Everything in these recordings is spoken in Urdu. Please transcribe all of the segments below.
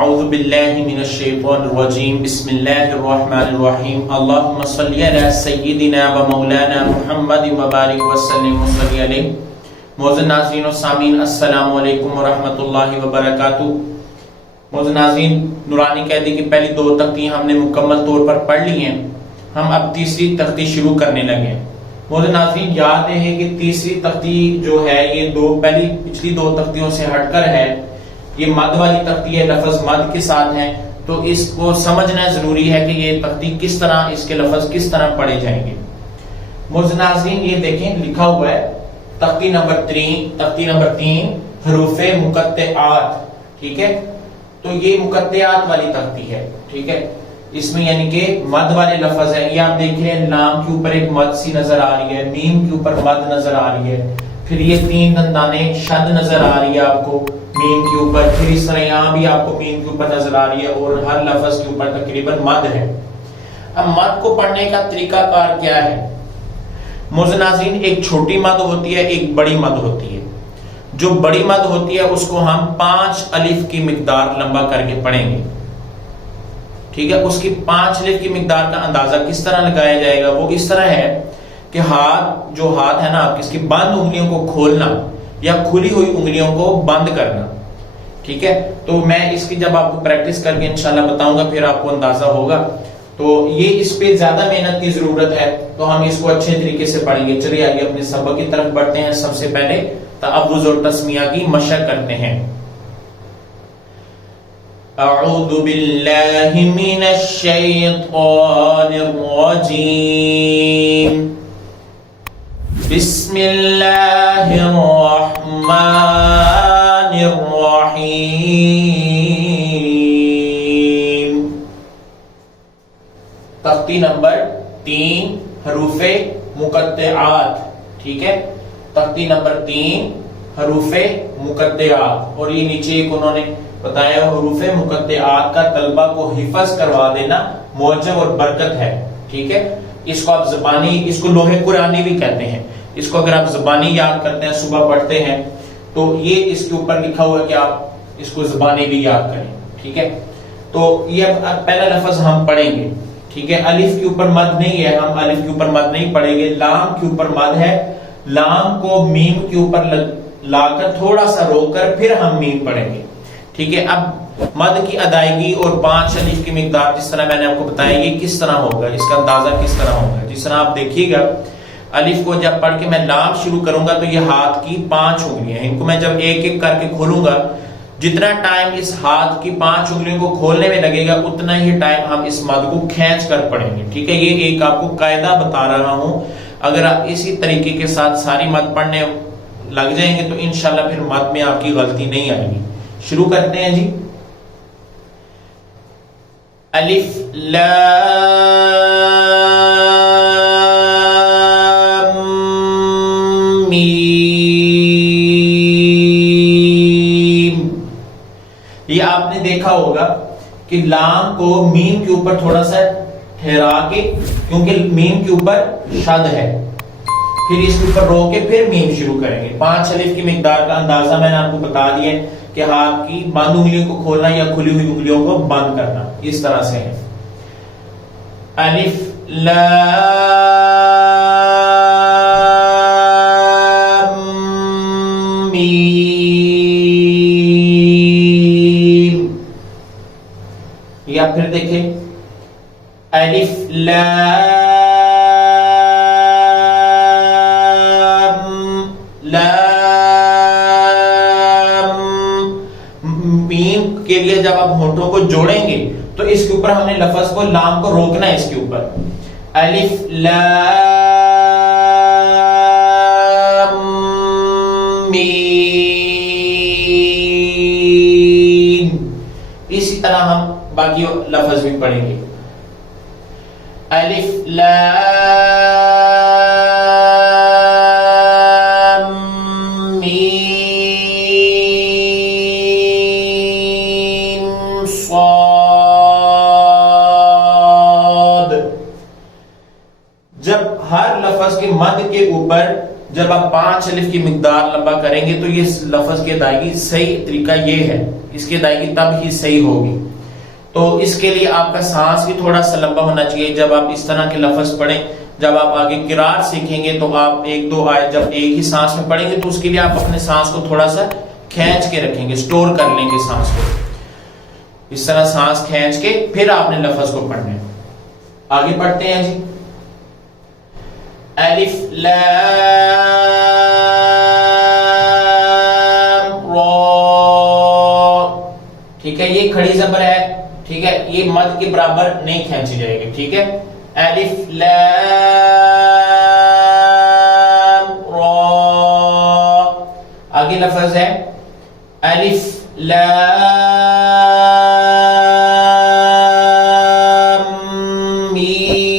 اعوذ باللہ من الشیطان الرجیم بسم اللہ الرحمن الرحیم اللہم صلی علی سیدنا و مولانا محمد وبارک وسلم وصلی علیہ. معزز ناظرین و سامعین السلام علیکم ورحمۃ اللہ وبرکاتہ. معزز ناظرین، نورانی قیدی کی پہلی دو تختیاں ہم نے مکمل طور پر پڑھ لی ہیں. ہم اب تیسری تختی شروع کرنے لگے ہیں. معزز ناظرین، یاد ہے کہ تیسری تختی جو ہے یہ پچھلی دو تختیوں سے ہٹ کر ہے. یہ مد والی تختی ہے، لفظ مد کے ساتھ ہے، تو اس کو سمجھنا ضروری ہے کہ یہ تختی کس طرح، اس کے لفظ کس طرح پڑھے جائیں گے. معزز ناظرین، یہ دیکھیں لکھا ہوا ہے تختی نمبر 3 حروف مقطعات. ٹھیک ہے، تو یہ مقطعات والی تختی ہے. ٹھیک ہے، اس میں یعنی کہ مد والے لفظ ہیں. یہ آپ دیکھ رہے ہیں لام کے اوپر ایک مد سی نظر آ رہی ہے، میم کے اوپر مد نظر آ رہی ہے، پھر یہ 3 دندانے شد نظر آ رہی ہے آپ کو میم کے اوپر، پھر اس طرح یہاں بھی آپ کو میم کے اوپر نظر آ رہی ہے، اور ہر لفظ کے اوپر تقریباً مد ہے. اب مد کو پڑھنے کا طریقہ کار کیا ہے؟ معزز ناظرین، ایک چھوٹی مد ہوتی ہے، ایک بڑی مد ہوتی ہے. جو بڑی مد ہوتی ہے اس کو ہم 5 الف کی مقدار لمبا کر کے پڑھیں گے. ٹھیک ہے، اس کی 5 الف کی مقدار کا اندازہ کس طرح لگایا جائے گا؟ وہ اس طرح ہے کہ ہاتھ ہے نا آپ، اس کی بند انگلیوں کو کھولنا یا کھلی ہوئی انگلیوں کو بند کرنا. ٹھیک ہے، تو میں اس کی جب آپ کو پریکٹس کر کے انشاءاللہ بتاؤں گا پھر آپ کو اندازہ ہوگا. تو یہ اس پہ زیادہ محنت کی ضرورت ہے، تو ہم اس کو اچھے طریقے سے پڑھیں گے. چلیے آئیے اپنے سبق کی طرف بڑھتے ہیں. سب سے پہلے تعوذ اور تسمیہ کی مشق کرتے ہیں. اعوذ باللہ من الشیطان الرجیم بسم اللہ الرحمن الرحیم. تختی نمبر 3 حروف مقطعات. ٹھیک ہے، تختی نمبر 3 حروف مقطعات. اور یہ نیچے ایک انہوں نے بتایا حروف مقطعات کا طلبہ کو حفظ کروا دینا معجب اور برکت ہے. ٹھیک ہے، اس کو آپ زبانی، اس کو لوح قرآنی بھی کہتے ہیں. اس کو اگر آپ زبانی یاد کرتے ہیں، صبح پڑھتے ہیں، تو یہ اس کے اوپر لکھا ہوا ہے کہ آپ اس کو زبانی بھی یاد کریں. ٹھیک ہے، تو یہ پہلا لفظ ہم پڑھیں گے. ٹھیک ہے، الف کے اوپر مد نہیں ہے، ہم الف کے اوپر مد نہیں پڑھیں گے. لام کے اوپر مد ہے، لام کو میم کے اوپر لا کر تھوڑا سا روک کر پھر ہم میم پڑھیں گے. ٹھیک ہے، اب مد کی ادائیگی اور 5 الف کی مقدار جس طرح میں نے آپ کو بتایا یہ کس طرح ہوگا، اس کا اندازہ کس طرح ہوگا. جس طرح آپ دیکھیے گا، الف کو جب پڑھ کے میں لام شروع کروں گا تو یہ ہاتھ کی 5 انگلیاں ہیں. ان کو میں جب ایک ایک کر کے کھولوں گا، جتنا ٹائم اس ہاتھ کی 5 انگلیوں کو کھولنے میں لگے گا اتنا ہی ٹائم ہم اس مد کو کھینچ کر پڑھیں گے. ٹھیک ہے، یہ ایک آپ کو قاعدہ بتا رہا ہوں. اگر آپ اسی طریقے کے ساتھ ساری مد پڑھنے لگ جائیں گے تو انشاءاللہ پھر مد میں آپ کی غلطی نہیں آئے گی. شروع کرتے ہیں جی. الف لام میم. یہ آپ نے دیکھا ہوگا کہ لام کو میم کے اوپر تھوڑا سا ٹھہرا کے، کیونکہ میم کے اوپر شد ہے، پھر اس کے اوپر رو کے پھر میم شروع کریں گے. 5 الف کی مقدار کا اندازہ میں نے آپ کو بتا دیا کہ ہاتھ کی بند انگلیوں کو کھولنا یا کھلی ہوئی انگلیوں کو بند کرنا اس طرح سے ہے. الف لام میم. یا پھر دیکھیں الف لام کے لیے جب آپ ہونٹوں کو جوڑیں گے تو اس کے اوپر ہم نے لفظ کو، لام کو روکنا ہے. اس کے اوپر الف لام میم. اسی طرح ہم باقی لفظ بھی پڑھیں گے. الف لام جب ہر لفظ کے مد کے اوپر جب آپ 5 الف کی مقدار لمبا کریں گے تو یہ لفظ کی ادائیگی صحیح طریقہ یہ ہے، اس کی ادائیگی تب ہی صحیح ہوگی۔ تو اس کے لیے آپ کا سانس بھی تھوڑا سا لمبا ہونا چاہیے۔ جب آپ اس طرح کے لفظ پڑھیں، جب آپ آگے قرات سیکھیں گے تو آپ 1-2 آیت جب ایک ہی سانس میں پڑھیں گے تو اس کے لیے آپ اپنے سانس کو تھوڑا سا کھینچ کے رکھیں گے، سٹور کر لیں گے سانس کو، اس طرح سانس کھینچ کے پھر آپ نے لفظ کو پڑھنا ہے۔ آگے پڑھتے ہیں جی، الف لام را، ٹھیک ہے، یہ کھڑی زبر ہے، ٹھیک ہے، یہ مد کے برابر نہیں کھینچی جائے گی، ٹھیک ہے۔ الف لام را، آگے لفظ ہے الف لام میم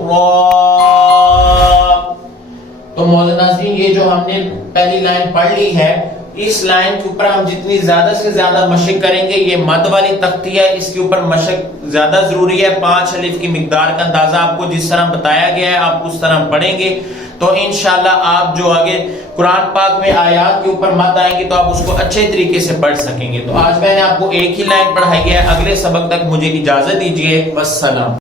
را۔ تو معزز ناظرین، یہ جو ہم نے پہلی لائن پڑھ لی ہے، اس لائن کے اوپر ہم جتنی زیادہ سے زیادہ مشق کریں گے، یہ مد والی تختی ہے، اس کے اوپر مشق زیادہ ضروری ہے۔ 5 الف کی مقدار کا اندازہ آپ کو جس طرح بتایا گیا ہے آپ اس طرح پڑھیں گے تو انشاءاللہ آپ جو آگے قرآن پاک میں آیات کے اوپر مد آئیں گے تو آپ اس کو اچھے طریقے سے پڑھ سکیں گے۔ تو آج میں نے آپ کو ایک ہی لائن پڑھائی ہے، اگلے سبق تک مجھے اجازت دیجیے، والسلام۔